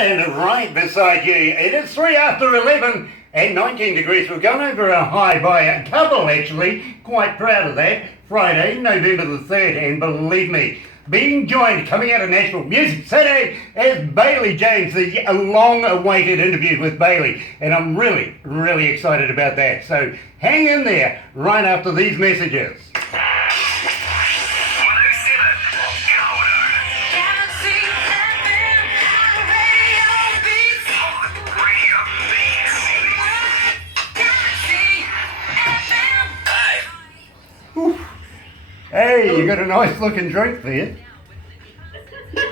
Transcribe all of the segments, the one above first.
And right beside you, it is 3 after 11 and 19 degrees. We've gone over a high by a couple, actually. Quite proud of that. Friday, November the 3rd, and believe me, being joined coming out of National Music City is Bailey James, the long-awaited interview with Bailey. And I'm really, really excited about that. So hang in there right after these messages. Hey, you got a nice looking drink there.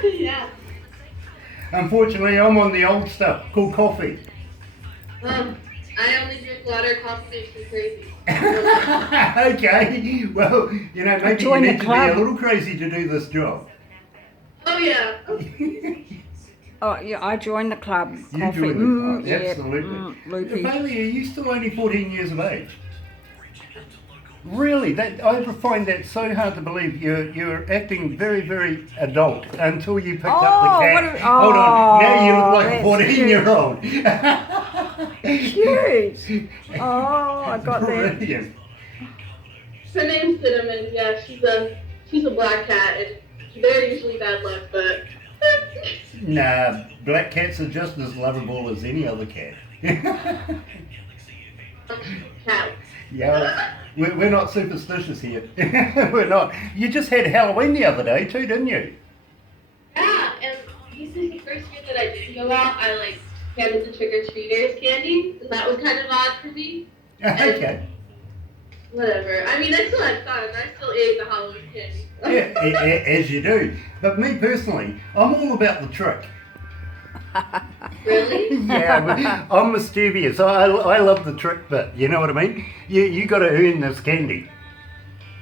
Yeah. Unfortunately, I'm on the old stuff called coffee. I only drink water. Coffee makes me crazy. Okay, well, you know, maybe you need to be a little crazy to do this job. Oh yeah. Oh yeah, I joined the club. You Coffee. joined the club, Yeah. absolutely. Loopy. Bailey, are you still only 14 years of age? Really, I find that so hard to believe. You're acting very, very adult until you picked up the cat. Hold on, now you look like a 14-year-old. Cute. Oh, I got that. Brilliant. Her name's Cinnamon. Yeah, she's a black cat, and they're usually bad luck, but. Nah, black cats are just as lovable as any other cat. Cat. Yeah, we're not superstitious here. We're not. You just had Halloween the other day too, didn't you? Yeah, and this is the first year that I didn't go out. I handed the trick-or-treaters candy, and that was kind of odd for me. Okay. Whatever. I mean, I still had fun. I still ate the Halloween candy. Yeah, as you do. But me personally, I'm all about the trick. Really? Yeah, I'm mischievous. I love the trick bit. You know what I mean? You got to earn this candy.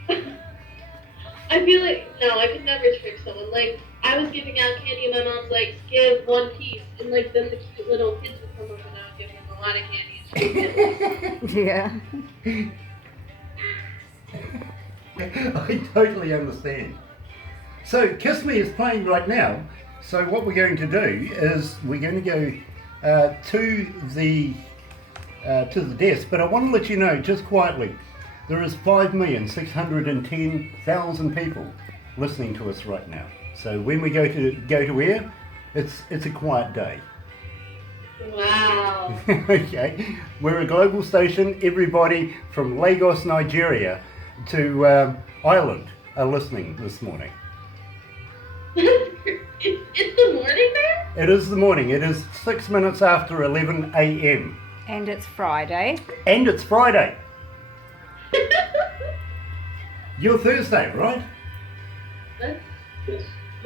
I feel like, no, I could never trick someone. Like, I was giving out candy and my mom's like, give one piece. And then the cute little kids would come up and I would give them a lot of candy and she would Yeah. I totally understand. So Kiss Me is playing right now. So what we're going to do is we're going to go to the desk. But I want to let you know just quietly, there is 5,610,000 people listening to us right now. So when we go to air, it's a quiet day. Wow. Okay, we're a global station. Everybody from Lagos, Nigeria, to Ireland are listening this morning. It's the morning there? It is the morning. It is 6 minutes after 11 a.m. And it's Friday. And it's Friday. You're Thursday, right? Yeah,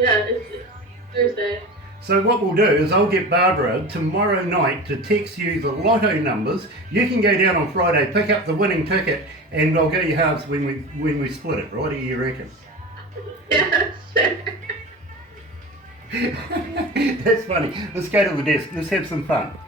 it's Thursday. So what we'll do is I'll get Barbara tomorrow night to text you the lotto numbers. You can go down on Friday, pick up the winning ticket, and I'll get you halves when we split it. Right? Do you reckon? Yeah, sure. That's funny. Let's go to the desk. Let's have some fun.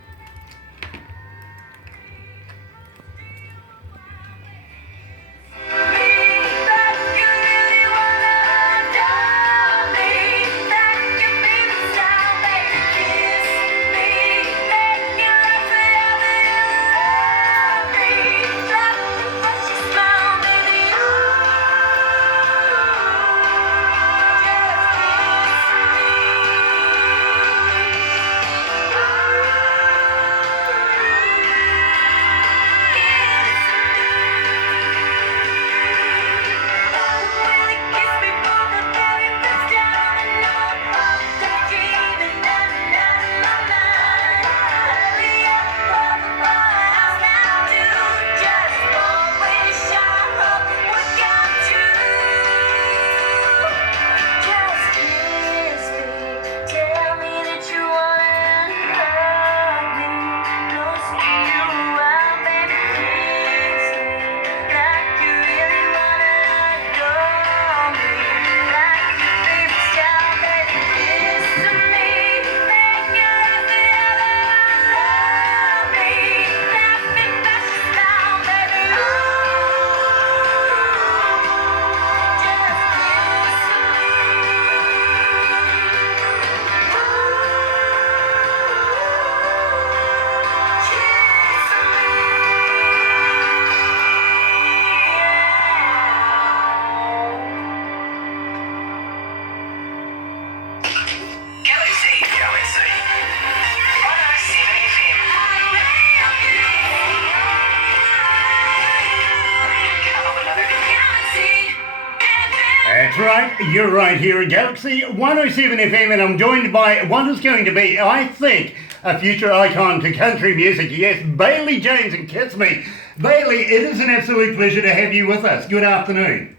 That's right, you're right here at Galaxy 107 FM, and I'm joined by what is going to be, I think, a future icon to country music. Yes, Bailey James and Kiss Me. Bailey, it is an absolute pleasure to have you with us. Good afternoon.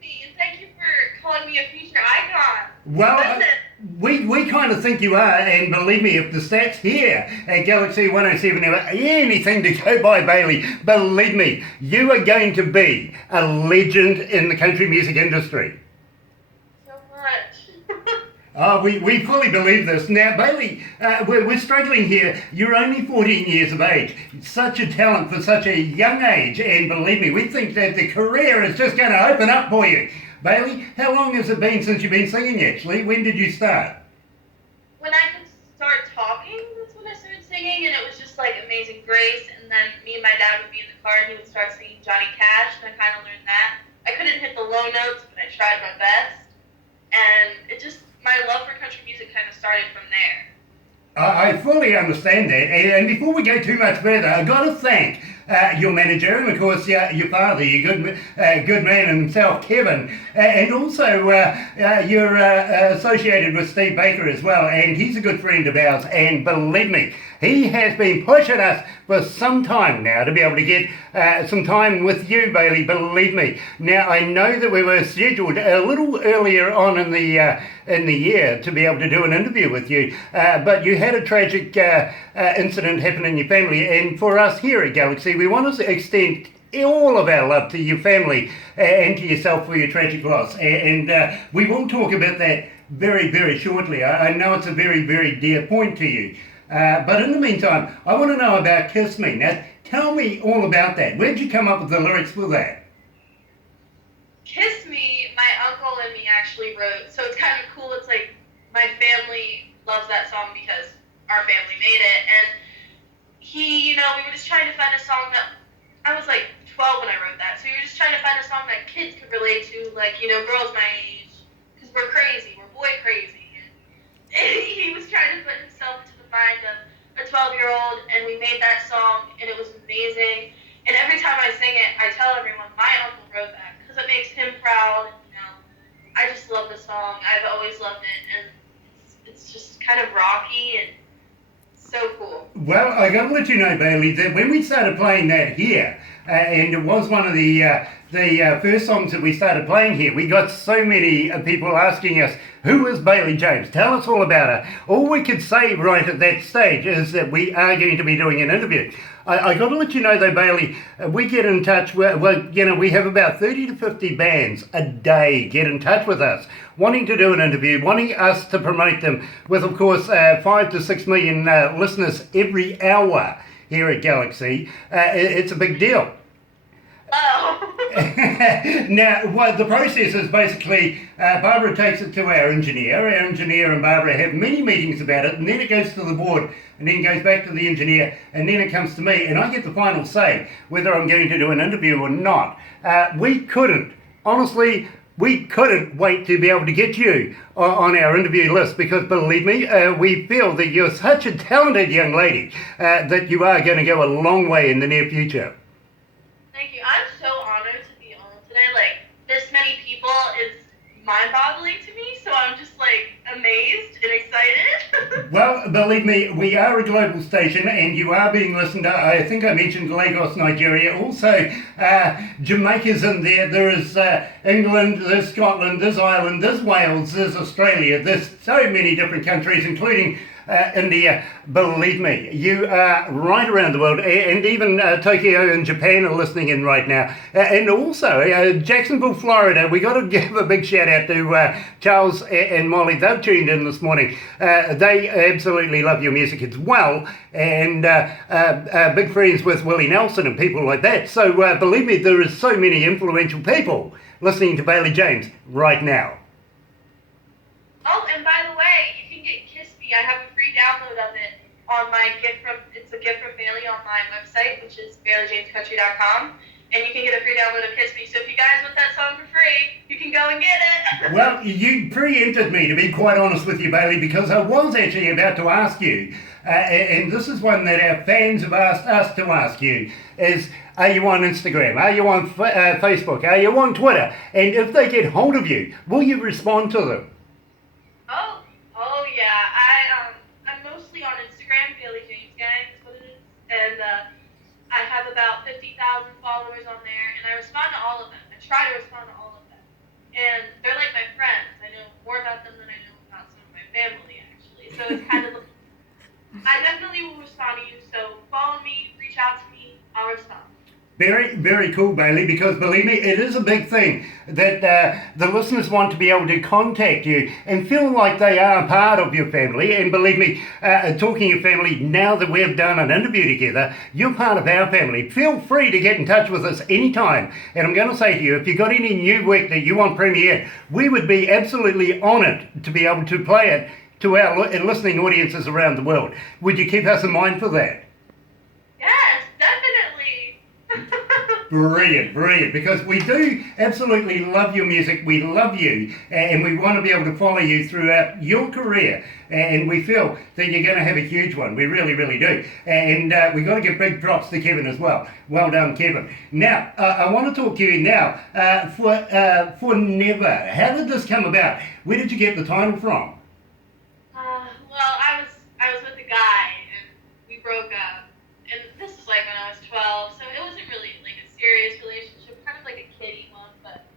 And thank you for calling me a future icon. Well, That's it. we kind of think you are, and believe me, if the stats here at Galaxy 107 have anything to go by, Bailey, believe me, you are going to be a legend in the country music industry. So much. We fully believe this. Now, Bailey, we're struggling here. You're only 14 years of age. Such a talent for such a young age, and believe me, we think that the career is just going to open up for you. Bailey, how long has it been since you've been singing, actually? When did you start? When I could start talking, that's when I started singing, and it was just like Amazing Grace, and then me and my dad would be in the car, and he would start singing Johnny Cash, and I kind of learned that. I couldn't hit the low notes, but I tried my best, and it just, my love for country music kind of started from there. I fully understand that, and before we go too much further, I've got to thank your manager and, of course, your father, your good man himself, Kevin, and also you're associated with Steve Baker as well, and he's a good friend of ours, and believe me, he has been pushing us for some time now to be able to get some time with you, Bailey, believe me. Now, I know that we were scheduled a little earlier on in the year to be able to do an interview with you, but you had a tragic incident happen in your family, and for us here at Galaxy, we want to extend all of our love to your family and to yourself for your tragic loss, and we will talk about that very, very shortly. I know it's a very, very dear point to you. But in the meantime, I want to know about Kiss Me. Now, tell me all about that. Where'd you come up with the lyrics for that? Kiss Me, my uncle and me actually wrote, so it's kind of cool. It's like my family loves that song because our family made it, and we were just trying to find a song that, I was like 12 when I wrote that, so we were just trying to find a song that kids could relate to, like, girls my age, because we're crazy, we're boy crazy, and he was trying to put himself into the mind of a 12-year-old, and we made that song, and it was amazing, and every time I sing it, I tell everyone, my uncle wrote that, because it makes him proud, I just love the song, I've always loved it, and it's just kind of rocky, and so cool. Well, I got to let you know, Bailey, that when we started playing that here, and it was one of the first songs that we started playing here, we got so many people asking us, who is Bailey James? Tell us all about her. All we could say right at that stage is that we are going to be doing an interview. I got to let you know, though, Bailey, we get in touch with, we have about 30 to 50 bands a day get in touch with us, wanting to do an interview, wanting us to promote them with, of course, 5 to 6 million listeners every hour here at Galaxy. It's a big deal. Oh. Now, what the process is basically, Barbara takes it to our engineer. Our engineer and Barbara have many meetings about it, and then it goes to the board, and then goes back to the engineer, and then it comes to me, and I get the final say whether I'm going to do an interview or not. Honestly, we couldn't wait to be able to get you on our interview list, because believe me, we feel that you're such a talented young lady that you are going to go a long way in the near future. Thank you. I'm so honored to be on today. Like, this many people is mind-boggling to me, so I'm just, like, amazed and excited. Well, believe me, we are a global station, and you are being listened to. I think I mentioned Lagos, Nigeria. Also, Jamaica's in there. There is England, there's Scotland, there's Ireland, there's Wales, there's Australia. There's so many different countries, including India. Believe me, you are right around the world, and even Tokyo and Japan are listening in right now. And also, Jacksonville, Florida, we got to give a big shout out to Charles and Molly. They've tuned in this morning. They absolutely love your music as well, and big friends with Willie Nelson and people like that. So believe me, there is so many influential people listening to Bailey James right now. Oh, and by the way, you can get Kiss Me. I have a free download of it on my it's a gift from Bailey on my website, which is BaileyJamesCountry.com. and you can get a free download of Kiss Me. So if you guys want that song for free, you can go and get it. Well, you preempted me, to be quite honest with you, Bailey, because I was actually about to ask you, and this is one that our fans have asked us to ask you, is are you on Instagram? Are you on Facebook? Are you on Twitter? And if they get hold of you, will you respond to them? Oh yeah. I'm mostly on Instagram, Bailey James Gang is what it is, and I have about 50,000 followers on there, and I respond to all of them. I try to respond to all of them, and they're like my friends. I know more about them than I know about some of my family, actually. So it's kind of, I definitely will respond to you. So follow me, reach out to me, I'll respond. Very, very cool, Bailey, because believe me, it is a big thing that the listeners want to be able to contact you and feel like they are part of your family. And believe me, talking of family, now that we've done an interview together, you're part of our family. Feel free to get in touch with us anytime. And I'm going to say to you, if you've got any new work that you want premiered, we would be absolutely honoured to be able to play it to our listening audiences around the world. Would you keep us in mind for that? Yes, definitely. Brilliant, brilliant, because we do absolutely love your music, we love you, and we want to be able to follow you throughout your career, and we feel that you're going to have a huge one, we really, really do, and we got to give big props to Kevin as well. Well done, Kevin. Now, I want to talk to you now for Never. How did this come about? Where did you get the title from? Well, I was with a guy, and we broke up, and this was like when I was 12, so it wasn't really like a serious relationship, kind of like a kiddie one, but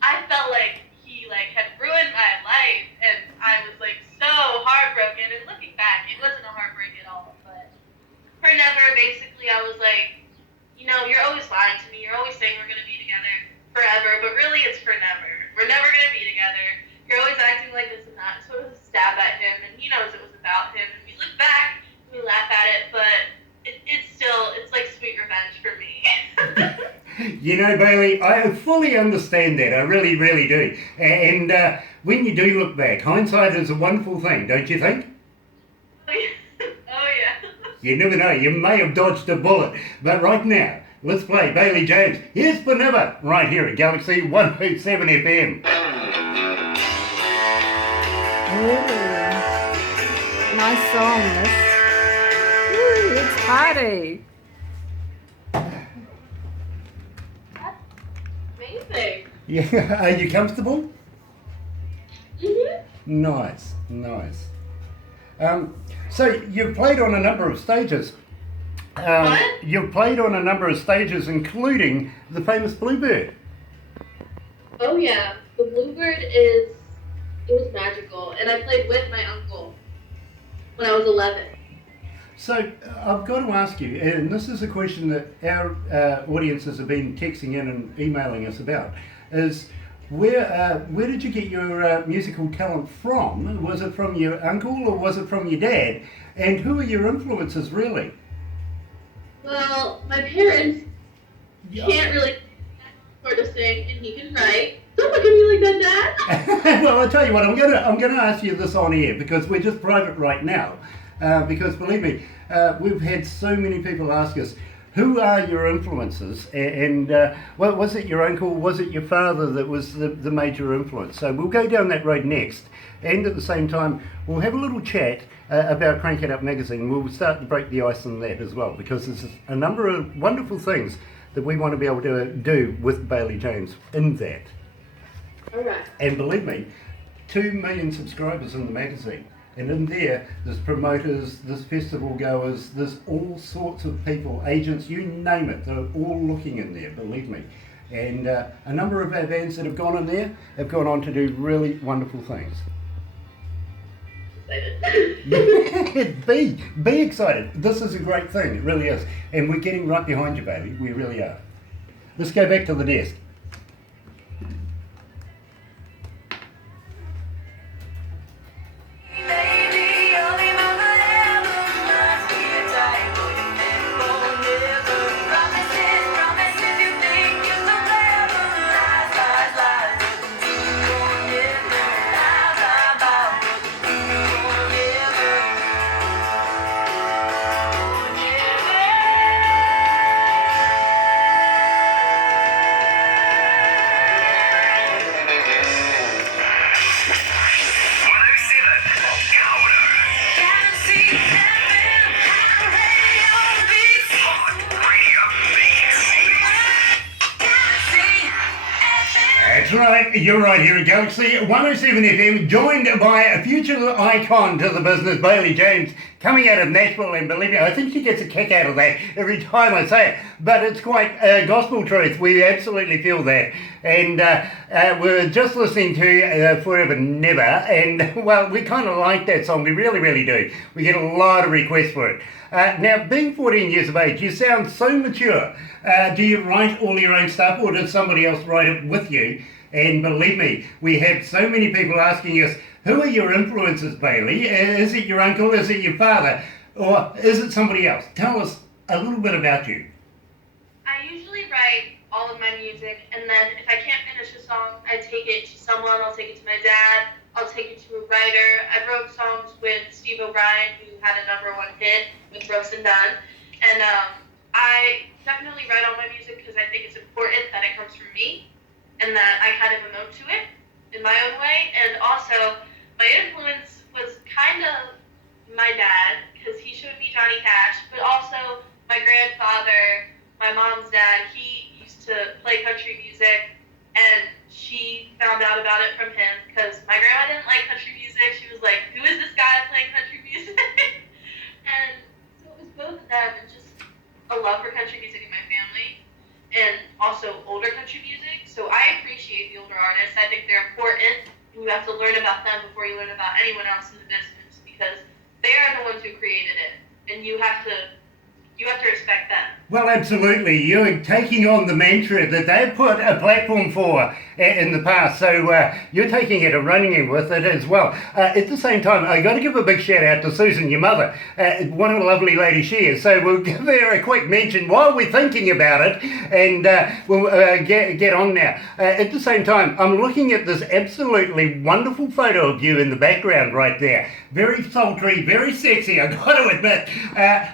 I felt like he like had ruined my life, and I was like so heartbroken, and looking back, it wasn't a heartbreak at all, but for Never, basically, I was like, you know, you're always lying to me, you're always saying we're going to be together forever, but really it's for never. We're never going to be together. You're always acting like this and that. So it was a stab at him, and he knows it was about him, and we look back, we laugh at it, but it's like sweet revenge for me. You know, Bailey, I fully understand that. I really, really do. And when you do look back, hindsight is a wonderful thing, don't you think? Oh yeah. You never know. You may have dodged a bullet. But right now, let's play Bailey James. Here's For Never, right here at Galaxy 107 FM. Ooh, nice song, this. Ooh, it's party. That's amazing. Yeah, are you comfortable? Mhm. Nice, nice. So you've played on a number of stages. What? You've played on a number of stages, including the famous Bluebird. Oh yeah, the Bluebird it was magical, and I played with my uncle when I was 11. So I've got to ask you, and this is a question that our audiences have been texting in and emailing us about, is where did you get your musical talent from? Was it from your uncle or was it from your dad? And who are your influences really? Well, my parents can't really sort of sing, and he can write. Don't look at me like that, Dad. Well, I'll tell you what, I'm gonna ask you this on air because we're just private right now. Because believe me, we've had so many people ask us, who are your influences? And well, was it your uncle, was it your father that was the major influence? So we'll go down that road next. And at the same time, we'll have a little chat about Crank It Up magazine. We'll start to break the ice on that as well, because there's a number of wonderful things that we want to be able to do with Bailey James in that. All right. And believe me, 2 million subscribers in the magazine. And in there's promoters, there's festival goers, there's all sorts of people, agents, you name it, they're all looking in there, believe me. And a number of our bands that have gone in there have gone on to do really wonderful things. Be excited. This is a great thing, it really is. And we're getting right behind you, baby, we really are. Let's go back to the desk. you're right here at Galaxy 107 FM, joined by a future icon to the business, Bailey James, coming out of Nashville, and believe me, I think she gets a kick out of that every time I say it, but it's quite gospel truth. We absolutely feel that. And we're just listening to Forever Never, and well, we kind of like that song, we really, really do. We get a lot of requests for it. Now, being 14 years of age, you sound so mature. Do you write all your own stuff, or does somebody else write it with you? And believe me, we have so many people asking us, who are your influences, Bailey? Is it your uncle? Is it your father? Or is it somebody else? Tell us a little bit about you. I usually write all of my music, and then if I can't finish a song, I take it to someone. I'll take it to my dad. I'll take it to a writer. I wrote songs with Steve O'Brien, who had a #1 hit with Brooks and Dunn. And I definitely write all my music because I think it's important that it comes from me and that I kind of emote to it in my own way. And also, my influence was kind of my dad, because he showed me Johnny Cash, but also my grandfather, my mom's dad. He used to play country music, and she found out about it from him, because my grandma didn't like country music. She was like, who is this guy playing country music? And so it was both of them, and just a love for country music in my family, and also older country music. So I appreciate the older artists. I think they're important, and you have to learn about them before you learn about anyone else in the business, because they are the ones who created it, and you have to respect them. Well, absolutely. You're taking on the mantra that they've put a platform for in the past, so you're taking it and running with it as well. At the same time, I got to give a big shout out to Susan, your mother. What a lovely lady she is. So we'll give her a quick mention while we're thinking about it, and we'll get on now. At the same time, I'm looking at this absolutely wonderful photo of you in the background right there. Very sultry, very sexy, I got to admit.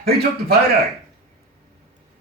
Who took the photo?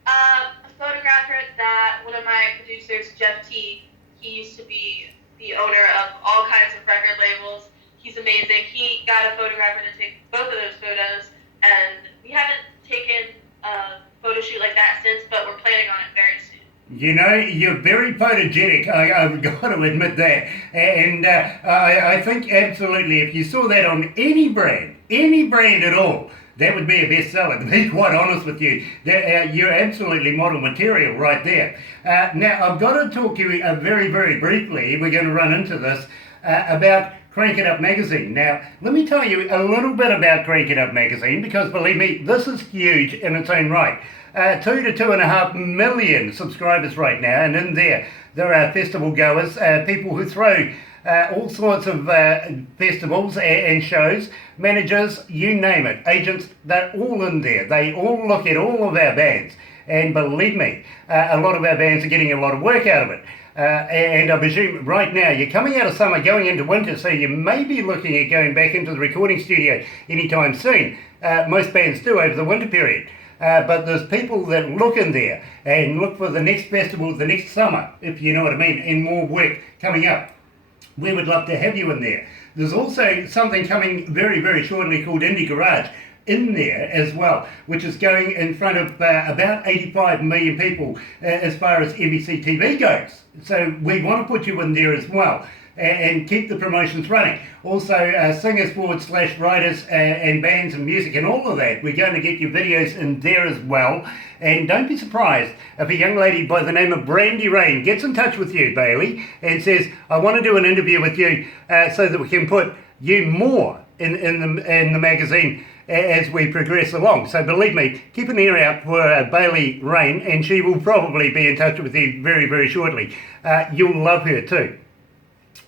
A photographer that one of my producers, Jeff T, he used to be the owner of all kinds of record labels. He's amazing. He got a photographer to take both of those photos, and we haven't taken a photo shoot like that since, but we're planning on it very soon. You know, you're very photogenic, I've got to admit that. And I think absolutely, if you saw that on any brand at all, that would be a bestseller, to be quite honest with you. You're absolutely model material right there. Now, I've got to talk to you very, very briefly, we're going to run into this, about Crank It Up Magazine. Now, let me tell you a little bit about Crank It Up Magazine, because believe me, this is huge in its own right. 2 to 2.5 million subscribers right now, and in there are festival goers, people who throw all sorts of festivals and shows, managers, you name it, agents, they're all in there. They all look at all of our bands, and believe me, a lot of our bands are getting a lot of work out of it. And I presume right now you're coming out of summer, going into winter, so you may be looking at going back into the recording studio anytime soon. Most bands do over the winter period. But there's people that look in there and look for the next festival, the next summer, if you know what I mean, and more work coming up. We would love to have you in there. There's also something coming very, very shortly called Indie Garage in there as well, which is going in front of about 85 million people as far as NBC TV goes. So we want to put you in there as well and keep the promotions running. Also, singers / writers and bands and music and all of that. We're going to get your videos in there as well. And don't be surprised if a young lady by the name of Brandy Rain gets in touch with you, Bailey, and says, I want to do an interview with you so that we can put you more in the magazine as we progress along. So believe me, keep an ear out for Bailey Rain, and she will probably be in touch with you very, very shortly. You'll love her too.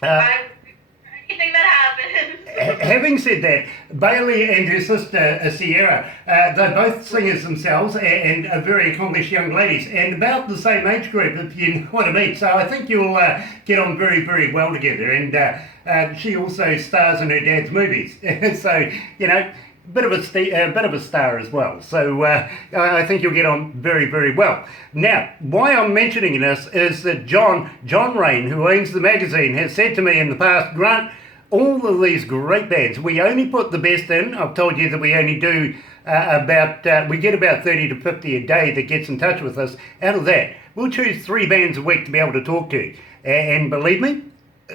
Anything that happens. Having said that, Bailey and her sister Sierra, they're both singers themselves and are very accomplished young ladies, and about the same age group, if you know what I mean. So I think you'll get on very, very well together. And she also stars in her dad's movies, so you know. Bit of a star as well, so I think you'll get on very, very well. Now, why I'm mentioning this is that John Rain, who owns the magazine, has said to me in the past, Grant, all of these great bands, we only put the best in. I've told you that we only do we get about 30 to 50 a day that gets in touch with us. Out of that, we'll choose 3 bands a week to be able to talk to, and believe me,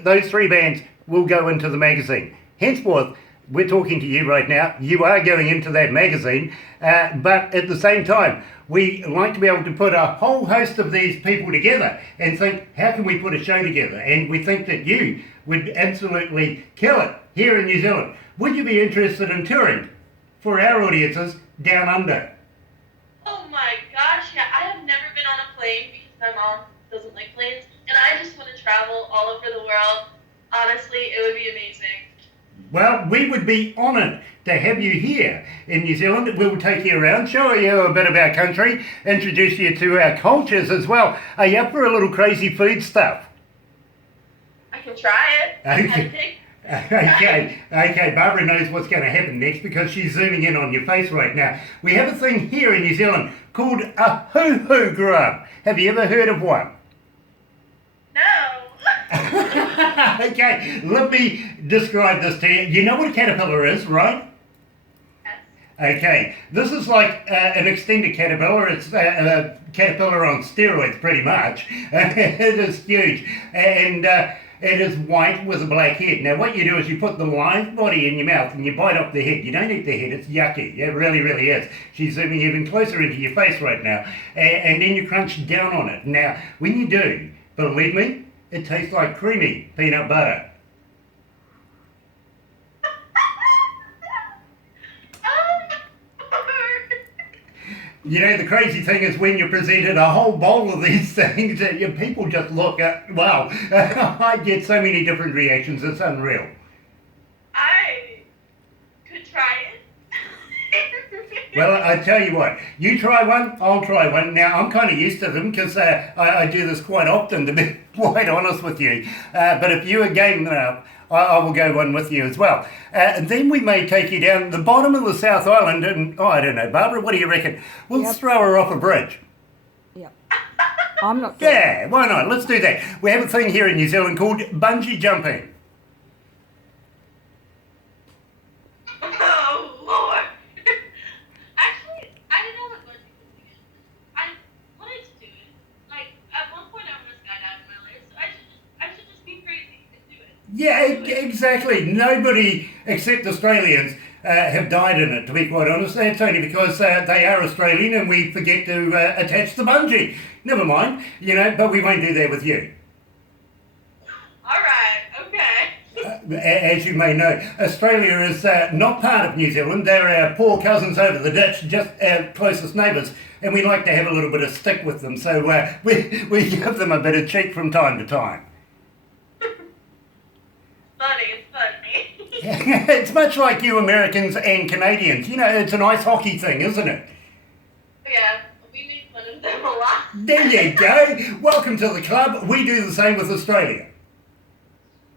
those three bands will go into the magazine. Henceforth, we're talking to you right now. You are going into that magazine, but at the same time, we like to be able to put a whole host of these people together and think, how can we put a show together? And we think that you would absolutely kill it here in New Zealand. Would you be interested in touring for our audiences down under? Oh my gosh, yeah, I have never been on a plane because my mom doesn't like planes, and I just want to travel all over the world. Honestly, it would be amazing. Well, we would be honoured to have you here in New Zealand. We will take you around, show you a bit of our country, introduce you to our cultures as well. Are you up for a little crazy food stuff? I can try it. Okay. Okay, Barbara knows what's going to happen next because she's zooming in on your face right now. We have a thing here in New Zealand called a hoo-hoo grub. Have you ever heard of one? No. Okay, let me describe this to you. You know what a caterpillar is, right? Yes. Okay, this is like an extended caterpillar. It's a caterpillar on steroids, pretty much. It is huge, and it is white with a black head. Now, what you do is you put the live body in your mouth and you bite off the head. You don't eat the head, it's yucky. It really, really is. She's zooming even closer into your face right now. And then you crunch down on it. Now, when you do, believe me, it tastes like creamy peanut butter. You know, the crazy thing is when you're presented a whole bowl of these things, your people just look at, wow, I get so many different reactions, it's unreal. I could try it. Well, I tell you what, you try one, I'll try one. Now, I'm kind of used to them because I do this quite often, to be quite honest with you. But if you are game enough, I will go one with you as well. And then we may take you down the bottom of the South Island and, I don't know, Barbara, what do you reckon? We'll throw her off a bridge. Yep. I'm not. Yeah, why not? Let's do that. We have a thing here in New Zealand called bungee jumping. Oh, Lord. Actually, I didn't know what bungee jumping is. I wanted to do it. Like, at one point I want to skydive in my life, so I should just be crazy and do it. Yeah, exactly. Nobody except Australians have died in it, to be quite honest. It's only because they are Australian and we forget to attach the bungee. Never mind, but we won't do that with you. All right, okay. As you may know, Australia is not part of New Zealand. They're our poor cousins over the ditch, just our closest neighbours, and we like to have a little bit of stick with them, so we give them a bit of cheek from time to time. It's funny. It's much like you Americans and Canadians. It's an ice hockey thing, isn't it? Yeah, we make fun of them a lot. There you go. Welcome to the club. We do the same with Australia.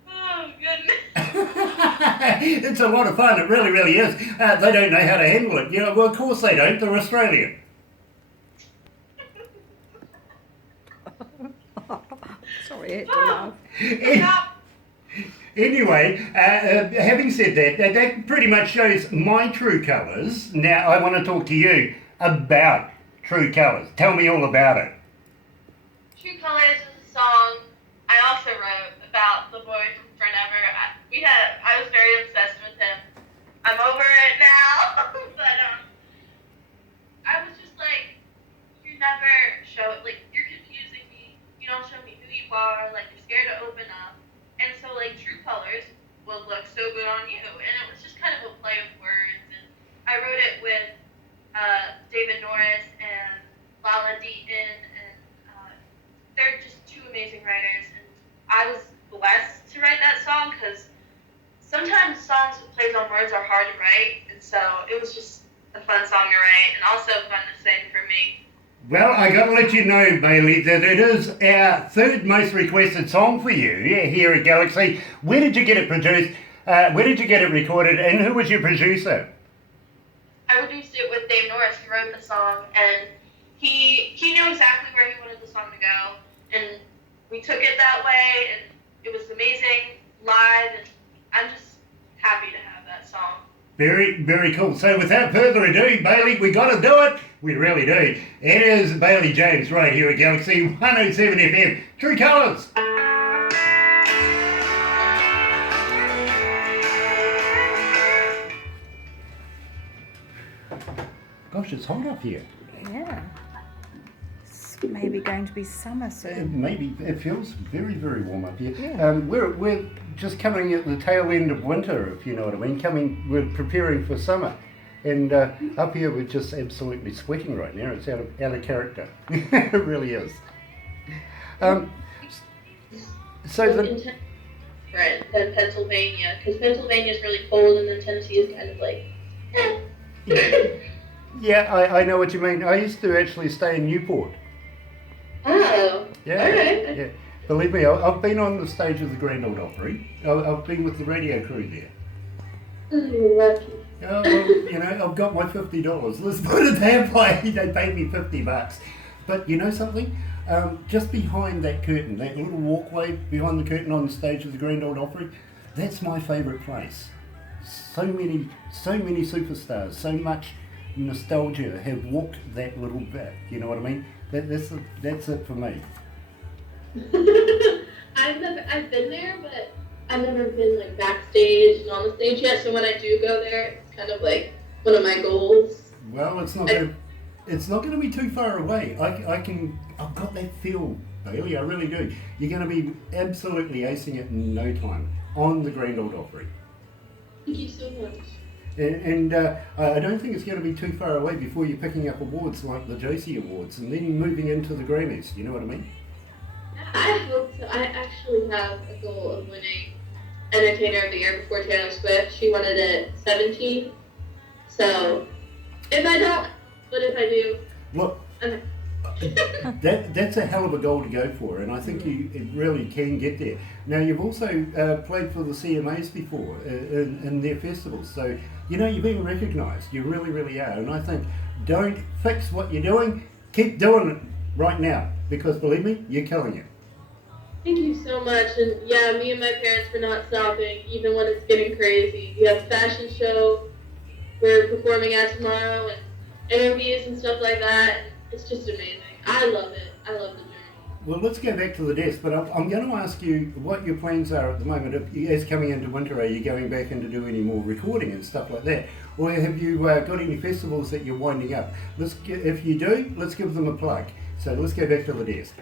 Oh, goodness. It's a lot of fun. It really, really is. They don't know how to handle it. Well, of course they don't. They're Australian. Sorry, I had to laugh. Stop. Anyway, having said that pretty much shows my true colours. Now, I want to talk to you about True Colours. Tell me all about it. True Colors is a song I also wrote about the boy from Forever. I was very obsessed with him. I'm over it now, but I was just like, you never show it. Like, you're confusing me. You don't show me who you are. Like, you're scared to open up. And so, like, True Colors will look so good on you. And it was just kind of a play of words. And I wrote it with David Norris and Lala Deaton. And they're just two amazing writers. And I was blessed to write that song because sometimes songs with plays on words are hard to write. And so it was just a fun song to write and also fun to sing for me. Well, I got to let you know, Bailey, that it is our third most requested song for you here at Galaxy. Where did you get it produced? Where did you get it recorded? And who was your producer? I produced it with Dave Norris, who wrote the song, and he knew exactly where he wanted the song to go. And we took it that way, and it was amazing live, and I'm just happy to have that song. Very, very cool. So without further ado, Bailey, we got to do it. We really do. It is Bailey James right here at Galaxy 107 FM. True Colours. Gosh, it's hot up here. Yeah. It's maybe going to be summer soon. Maybe it feels very, very warm up here. Yeah. We're just coming at the tail end of winter, if you know what I mean. We're preparing for summer, and up here we're just absolutely sweating right now. It's out of character. It really is. So the different than Pennsylvania, because Pennsylvania is really cold, and then Tennessee is kind of like. yeah, I know what you mean. I used to actually stay in Newport. Oh. Yeah. Alright. Yeah. Believe me, I've been on the stage of the Grand Ole Opry. I've been with the radio crew there. You're lucky. Oh, well, you know, I've got my $50. Let's put it that way. They paid me $50. But you know something? Just behind that curtain, that little walkway behind the curtain on the stage of the Grand Ole Opry, that's my favourite place. So many superstars, so much nostalgia have walked that little bit. You know what I mean? That's it for me. I've been there, but I've never been like backstage and on the stage yet. So when I do go there, it's kind of like one of my goals. Well, it's not going to be too far away. I've got that feel, Bailey. I really do. You're going to be absolutely acing it in no time on the Grand Ole Opry. Thank you so much. And I don't think it's going to be too far away before you're picking up awards like the Josie Awards and then moving into the Grammys. You know what I mean? I hope so. I actually have a goal of winning Entertainer of the Year before Taylor Swift. She won it at 17. So, if I don't, but if I do, Look, okay. that's a hell of a goal to go for, and I think you really can get there. Now, you've also played for the CMAs before in their festivals, so you know you're being recognised. You really, really are. And I think don't fix what you're doing. Keep doing it right now, because believe me, you're killing it. Thank you so much. And yeah, me and my parents for not stopping, even when it's getting crazy. We have a fashion show we're performing at tomorrow, and interviews and stuff like that. It's just amazing. I love it. I love the journey. Well, let's go back to the desk, but I'm going to ask you what your plans are at the moment. As coming into winter, are you going back in to do any more recording and stuff like that? Or have you got any festivals that you're winding up? If you do, let's give them a plug. So let's go back to the desk.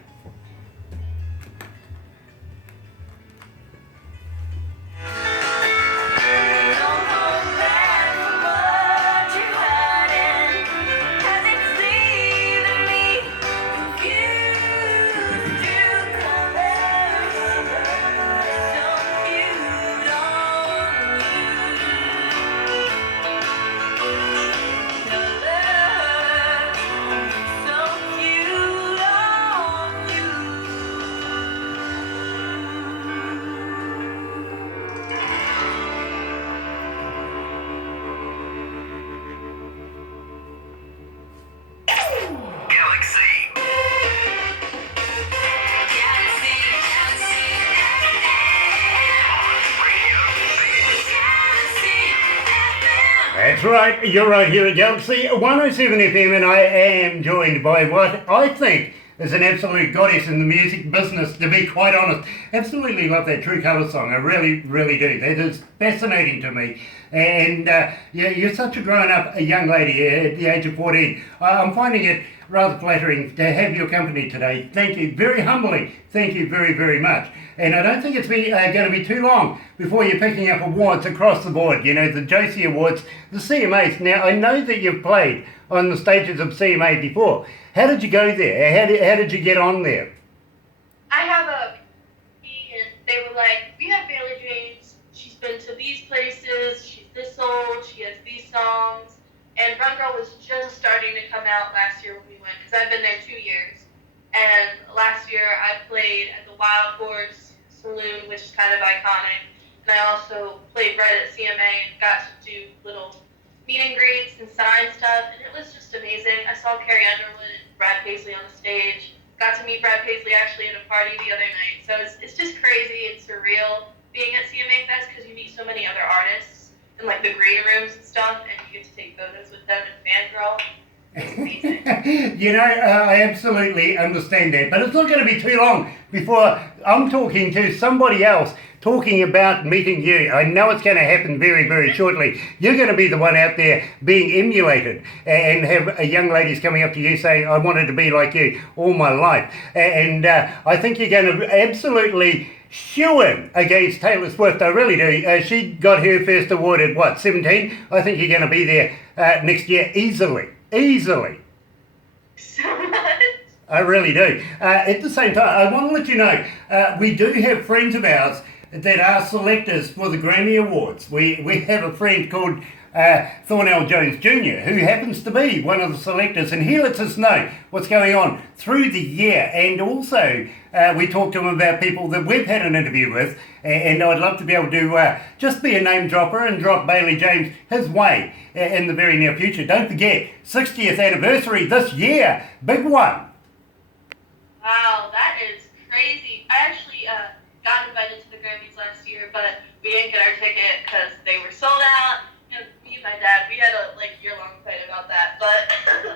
That's right, you're right here at Galaxy 107 FM, and I am joined by what I think is an absolute goddess in the music business, to be quite honest. Absolutely love that True Colours song, I really, really do. That is fascinating to me. And you're such a grown-up young lady at the age of 14. I'm finding it rather flattering to have your company today. Thank you, very humbly, thank you very, very much. And I don't think it's going to be too long before you're picking up awards across the board. You know, the Josie Awards, the CMAs. Now, I know that you've played on the stages of CMA before. How did you go there? How did you get on there? I have and they were like, we have Bailey James. She's been to these places. She's this old. She has these songs. And Run Girl was just starting to come out last year when we went, because I've been there 2 years. And last year I played at the Wild Horse Saloon, which is kind of iconic. And I also played right at CMA and got to do little meet and greets and sign stuff, and it was just amazing. I saw Carrie Underwood and Brad Paisley on the stage. Got to meet Brad Paisley actually at a party the other night. So it's just crazy and surreal being at CMA Fest, because you meet so many other artists in like the green rooms and stuff, and you get to take photos with them and fangirl. It's amazing. You know, I absolutely understand that, but it's not going to be too long before I'm talking to somebody else talking about meeting you. I know it's going to happen very, very shortly. You're going to be the one out there being emulated and have young ladies coming up to you saying, I wanted to be like you all my life. And I think you're going to absolutely shoo in against Taylor Swift. I really do. She got her first award at what, 17? I think you're going to be there next year easily. Easily. So much. I really do. At the same time, I want to let you know, we do have friends of ours that are selectors for the Grammy Awards. We have a friend called Thornell Jones Jr., who happens to be one of the selectors, and he lets us know what's going on through the year. And also, we talk to him about people that we've had an interview with, and I'd love to be able to just be a name dropper and drop Bailey James his way in the very near future. Don't forget, 60th anniversary this year, big one. Wow, that is crazy. I actually got invited to the Grammys last year, but we didn't get our ticket because they were sold out. And me and my dad, we had a year-long fight about that, but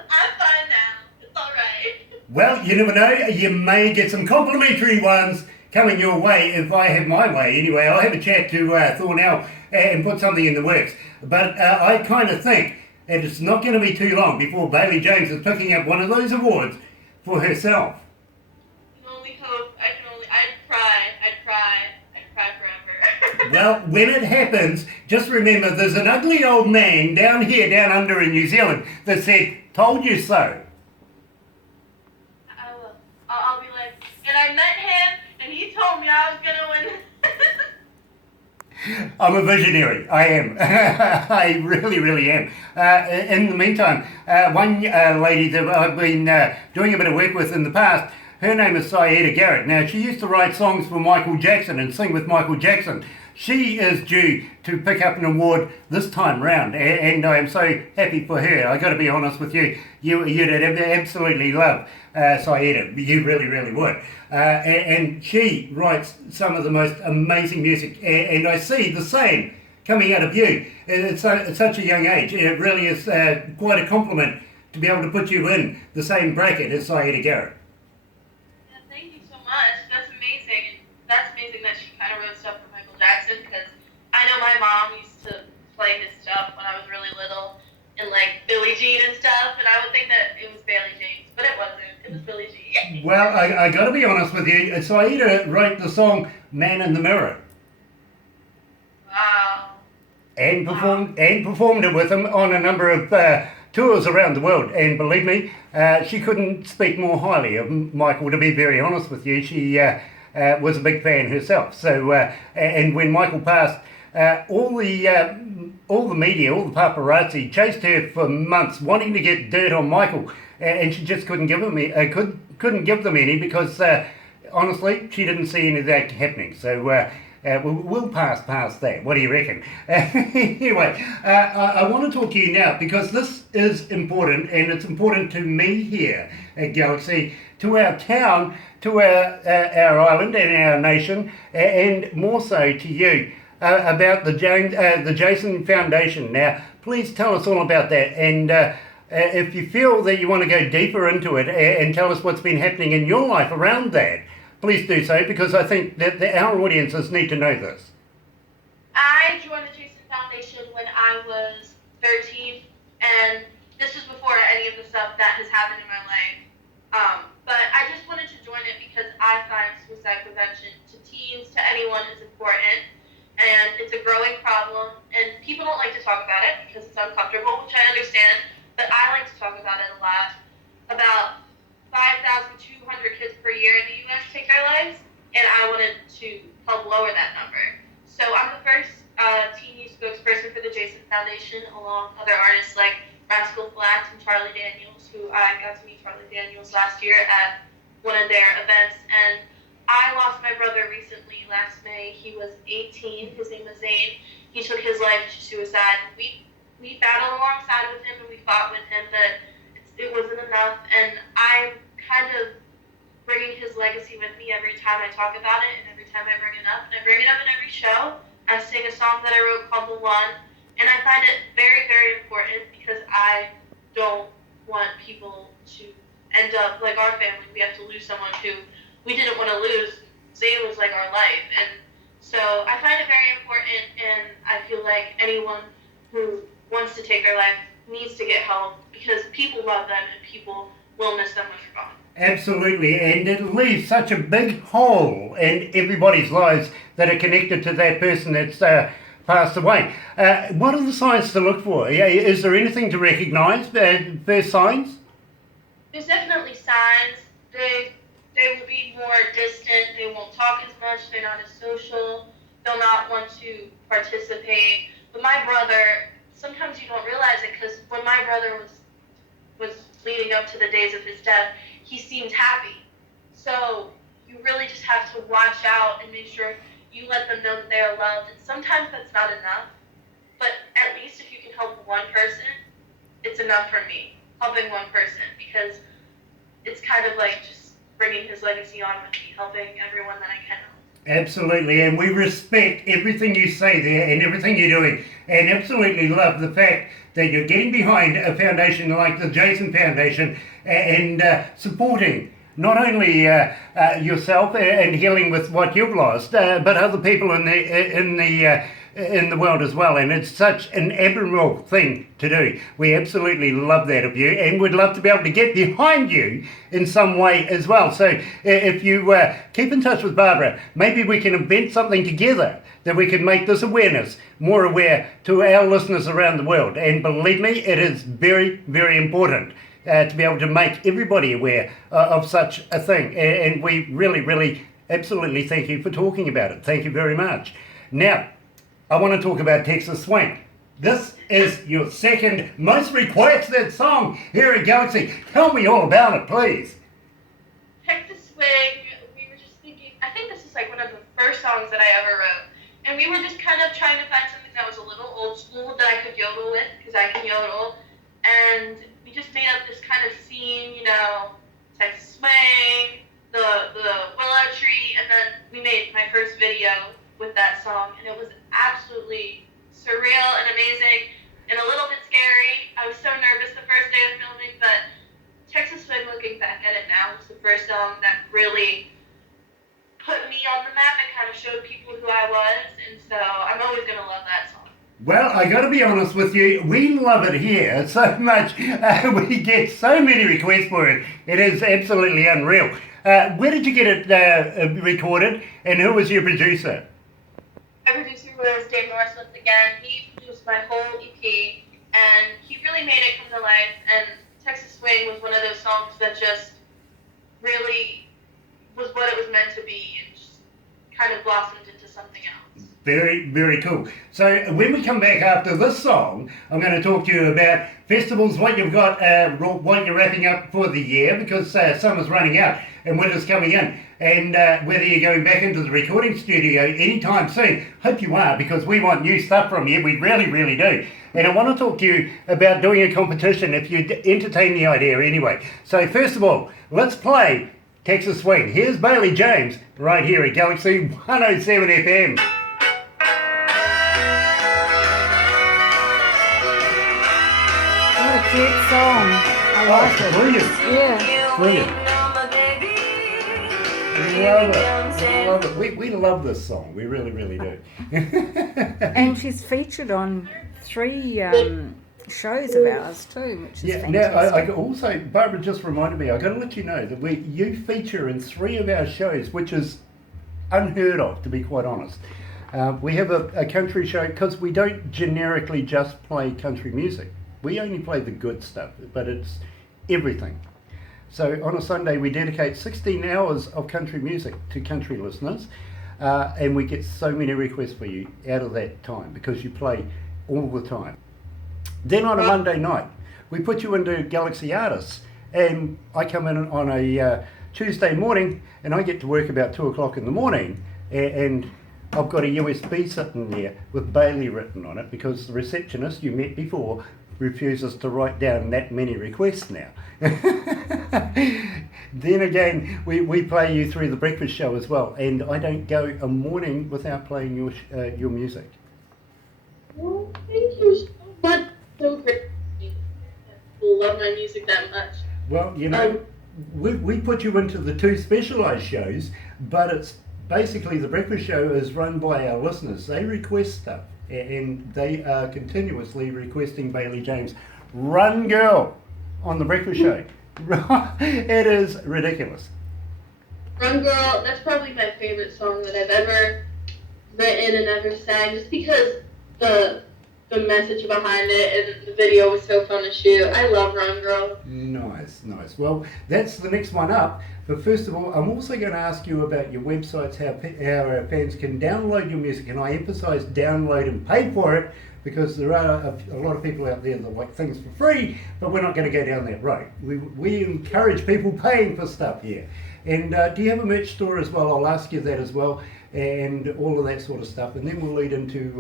I'm fine now. It's all right. Well, you never know. You may get some complimentary ones coming your way if I have my way. Anyway, I'll have a chat to Thornell and put something in the works. But I kind of think that it's not going to be too long before Bailey James is picking up one of those awards for herself. I can only hope. I'd cry forever. Well, when it happens, just remember there's an ugly old man down here, down under in New Zealand, that said, told you so. I will. I'll be like, and I met him, and he told me I was gonna win. I'm a visionary. I am. I really, really am. In the meantime, one lady that I've been doing a bit of work with in the past, her name is Saida Garrett. Now, she used to write songs for Michael Jackson and sing with Michael Jackson. She is due to pick up an award this time round, and I am so happy for her. I got to be honest with you. You'd absolutely love Saida. You really, really would. And she writes some of the most amazing music, and I see the same coming out of you at such a young age. It really is quite a compliment to be able to put you in the same bracket as Saida Garrett. Yeah, thank you so much. That's amazing. And that's amazing that she kind of wrote stuff for Michael Jackson, because I know my mom used to play his stuff when I was really little, and Billie Jean and stuff, and I would think that it was Bailey James, but it wasn't. It was Billie Jean. Well, I got to be honest with you. Saida wrote the song "Man in the Mirror" Wow. and performed it with him on a number of tours around the world. And believe me, she couldn't speak more highly of Michael. To be very honest with you, she was a big fan herself. So, and when Michael passed, all the media, all the paparazzi chased her for months, wanting to get dirt on Michael, and she just couldn't give them couldn't give them any because honestly, she didn't see any of that happening. So we'll pass past that. What do you reckon? Anyway, I want to talk to you now because this is important, and it's important to me here at Galaxy, to our town, to our island and our nation, and more so to you. About the Jason Foundation. Now, please tell us all about that, and if you feel that you want to go deeper into it and tell us what's been happening in your life around that, please do so, because I think that our audiences need to know this. I joined the Jason Foundation when I was 13, and this is before any of the stuff that has happened in my life. But I just wanted to join it because I find suicide prevention to teens, to anyone, is important. And it's a growing problem, and people don't like to talk about it because it's uncomfortable, which I understand, but I like to talk about it a lot. About 5,200 kids per year in the U.S. take their lives, and I wanted to help lower that number. So I'm the first teen youth spokesperson for the Jason Foundation, along with other artists like Rascal Flatts and Charlie Daniels, who I got to meet Charlie Daniels last year at one of their events, and I lost my brother recently, last May. He was 18. His name was Zane. He took his life to suicide. We battled alongside with him, and we fought with him, but it wasn't enough. And I'm kind of bringing his legacy with me every time I talk about it and every time I bring it up. And I bring it up in every show. I sing a song that I wrote called The One. And I find it very, very important because I don't want people to end up like our family. We have to lose someone who we didn't want to lose. Zayn was like our life, and so I find it very important, and I feel like anyone who wants to take their life needs to get help because people love them and people will miss them when they're gone. Absolutely, and it leaves such a big hole in everybody's lives that are connected to that person that's passed away. What are the signs to look for? Is there anything to recognise, first signs? There's definitely signs. They will be more distant. They won't talk as much. They're not as social. They'll not want to participate. But my brother, sometimes you don't realize it because when my brother was leading up to the days of his death, he seemed happy. So you really just have to watch out and make sure you let them know that they are loved. And sometimes that's not enough. But at least if you can help one person, it's enough for me. Helping one person, because it's kind of like just bringing his legacy on with me, helping everyone that I can help. Absolutely, and we respect everything you say there and everything you're doing, and absolutely love the fact that you're getting behind a foundation like the Jason Foundation and supporting not only yourself and healing with what you've lost, but other people in the world as well. And it's such an admirable thing to do. We absolutely love that of you, and we'd love to be able to get behind you in some way as well. So if you keep in touch with Barbara, maybe we can invent something together that we can make this awareness more aware to our listeners around the world. And believe me, it is very, very important to be able to make everybody aware of such a thing. And we really, really absolutely thank you for talking about it. Thank you very much. Now, I want to talk about Texas Swing. This is your second most requested song here at Galaxy. Tell me all about it, please. Texas Swing, we were just thinking, I think this is like one of the first songs that I ever wrote. And we were just kind of trying to find something that was a little old school that I could yodel with, because I can yodel. And we just made up this kind of scene, you know, Texas Swing, the willow tree, and then we made my first video with that song, and it was absolutely surreal and amazing and a little bit scary. I was so nervous the first day of filming, but Texas Swing, looking back at it now, was the first song that really put me on the map and kind of showed people who I was, and so I'm always going to love that song. Well, I got to be honest with you, we love it here so much. We get so many requests for it. It is absolutely unreal. Where did you get it recorded, and who was your producer? My producer was Dave Northwith again. He produced my whole EP, and he really made it come to life. And Texas Swing was one of those songs that just really was what it was meant to be, and just kind of blossomed into something else. Very, very cool. So when we come back after this song, I'm going to talk to you about festivals, what you've got, what you're wrapping up for the year, because summer's running out and winter's coming in, and whether you're going back into the recording studio anytime soon. Hope you are, because we want new stuff from you. We really, really do. And I want to talk to you about doing a competition if you entertain the idea anyway. So first of all, let's play Texas Swing. Here's Bailey James right here at Galaxy 107 FM. What a cute song. I like it. Brilliant. Yeah. Brilliant. Love it. We love this song. We really, really do. And she's featured on 3 shows of ours too, which is Yeah, fantastic. now I also, Barbara just reminded me, I got to let you know that you feature in 3 of our shows, which is unheard of, to be quite honest. We have a country show, because we don't generically just play country music. We only play the good stuff, but it's everything. So on a Sunday, we dedicate 16 hours of country music to country listeners, and we get so many requests for you out of that time, because you play all the time. Then on a Monday night, we put you into Galaxy Artists, and I come in on a Tuesday morning, and I get to work about 2 o'clock in the morning, and I've got a USB sitting there with Bailey written on it, because the receptionist you met before refuses to write down that many requests now. Then again, we play you through the breakfast show as well, and I don't go a morning without playing your music. Well, thank you so much. So great. people love my music that much. Well, you know, we put you into the two specialised shows, but it's basically the breakfast show is run by our listeners. They request stuff, and they are continuously requesting Bailey James, Run Girl, on the breakfast show. It is ridiculous. Run Girl, that's probably my favorite song that I've ever written and ever sang, just because the message behind it and the video was so fun to shoot. I love Run Girl. Nice. Well, that's the next one up. But first of all, I'm also going to ask you about your websites, how our fans can download your music. And I emphasize download and pay for it, because there are a lot of people out there that like things for free, but we're not going to go down that road. We encourage people paying for stuff here. And do you have a merch store as well? I'll ask you that as well, and all of that sort of stuff. And then we'll lead into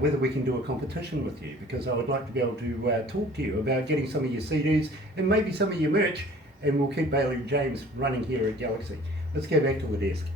whether we can do a competition with you, because I would like to be able to talk to you about getting some of your CDs and maybe some of your merch, and we'll keep Bailey James running here at Galaxy. Let's go back to the desk.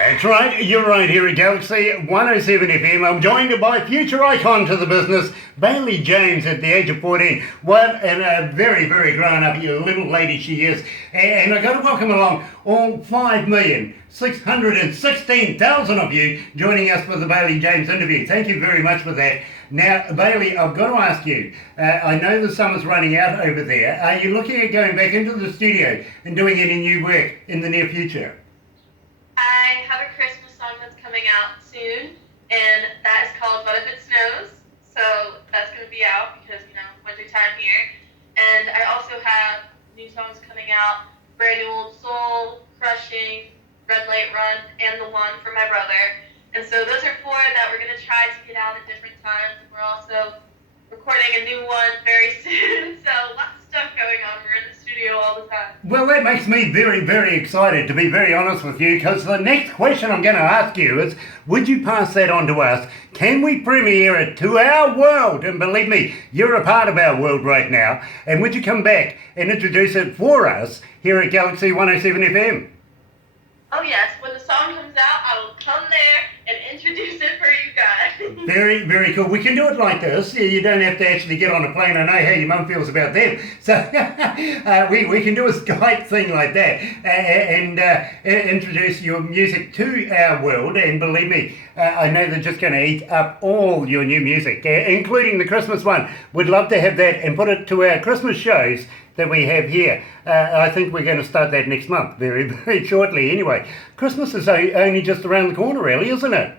That's right, you're right here at Galaxy 107 FM. I'm joined by future icon to the business, Bailey James, at the age of 14. What a very, very grown-up little lady she is. And I've got to welcome along all 5,616,000 of you joining us for the Bailey James interview. Thank you very much for that. Now, Bailey, I've got to ask you, I know the summer's running out over there. Are you looking at going back into the studio and doing any new work in the near future? I have a Christmas song that's coming out soon, and that is called What If It Snows? So that's going to be out because, wintertime here. And I also have new songs coming out, Brand New Old Soul, Crushing, Red Light Run, and The One for my brother. And so those are four that we're going to try to get out at different times. We're also recording a new one very soon, so lots of stuff going on. We're in the studio all the time. Well, that makes me very, very excited, to be very honest with you, because the next question I'm going to ask you is, would you pass that on to us? Can we premiere it to our world? And believe me, you're a part of our world right now. And would you come back and introduce it for us here at Galaxy 107 FM? Oh yes, when the song comes out, I will come there and introduce it for you guys. Very, very cool. We can do it like this. You don't have to actually get on a plane. I know how your mum feels about them. So we can do a Skype thing like that and introduce your music to our world. And believe me, I know they're just going to eat up all your new music, including the Christmas one. We'd love to have that and put it to our Christmas shows that we have here. I think we're going to start that next month, very, very shortly anyway. Christmas is only just around the corner, really, isn't it?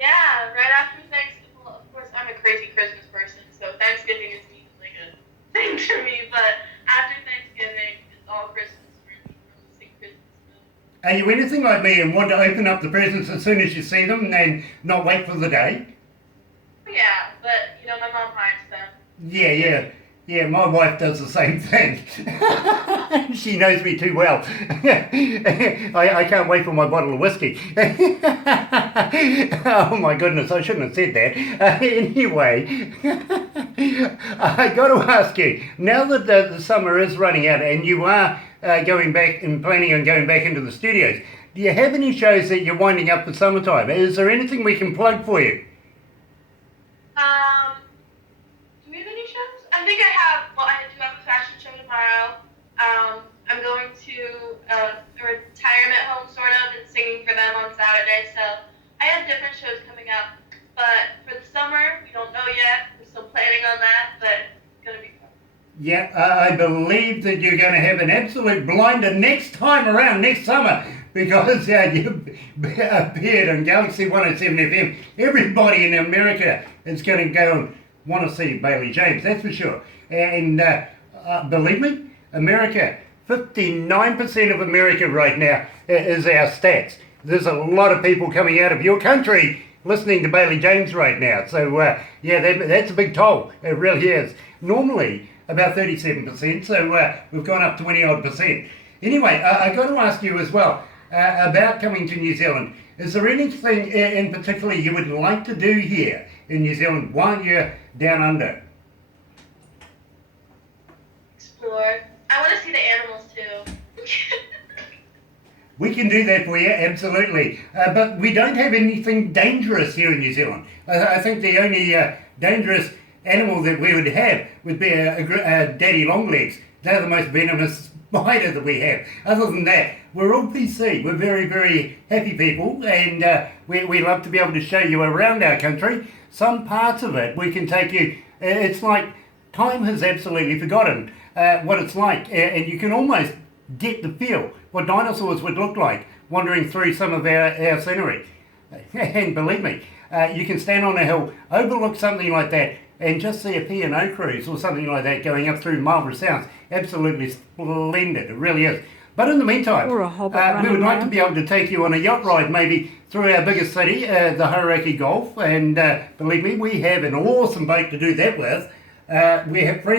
Yeah, right after Thanksgiving. Well, of course, I'm a crazy Christmas person, so Thanksgiving is usually a thing to me, but after Thanksgiving, it's all Christmas for me, releasing Christmas movies. Are you anything like me and want to open up the presents as soon as you see them and not wait for the day? Yeah, but, my mom hides them. Yeah, my wife does the same thing. She knows me too well. I can't wait for my bottle of whiskey. Oh my goodness, I shouldn't have said that. Anyway, I got to ask you, now that the summer is running out and you are going back and planning on going back into the studios, do you have any shows that you're winding up for summertime? Is there anything we can plug for you? Do we have any shows? I think I do have a fashion show tomorrow. I'm going to a retirement home, sort of, and singing for them on Saturday. So I have different shows coming up. But for the summer, we don't know yet. We're still planning on that, but it's going to be fun. Yeah, I believe that you're going to have an absolute blinder next time around, next summer, because you appeared on Galaxy 107 FM. Everybody in America is going to go, want to see Bailey James, that's for sure. And believe me, America, 59% of America right now is our stats. There's a lot of people coming out of your country listening to Bailey James right now. So, that's a big toll. It really is. Normally, about 37%, so we've gone up 20-odd%. Anyway, I got to ask you as well about coming to New Zealand. Is there anything in particular you would like to do here in New Zealand while you're down under? Explore. I want to see the animals too. We can do that for you, absolutely. But we don't have anything dangerous here in New Zealand. I think the only dangerous animal that we would have would be a daddy longlegs. They're the most venomous spider that we have. Other than that, we're all PC. We're very, very happy people, and we love to be able to show you around our country. Some parts of it we can take you. It's like time has absolutely forgotten what it's like, and you can almost get the feel what dinosaurs would look like wandering through some of our scenery. And believe me, you can stand on a hill, overlook something like that, and just see a P&O cruise or something like that going up through Marlborough Sounds. Absolutely splendid, it really is. But in the meantime, Or a hobbit we would running like to around. be able to take you on a yacht ride maybe through our biggest city, the Hauraki Gulf, and believe me, we have an awesome boat to do that with. We have friends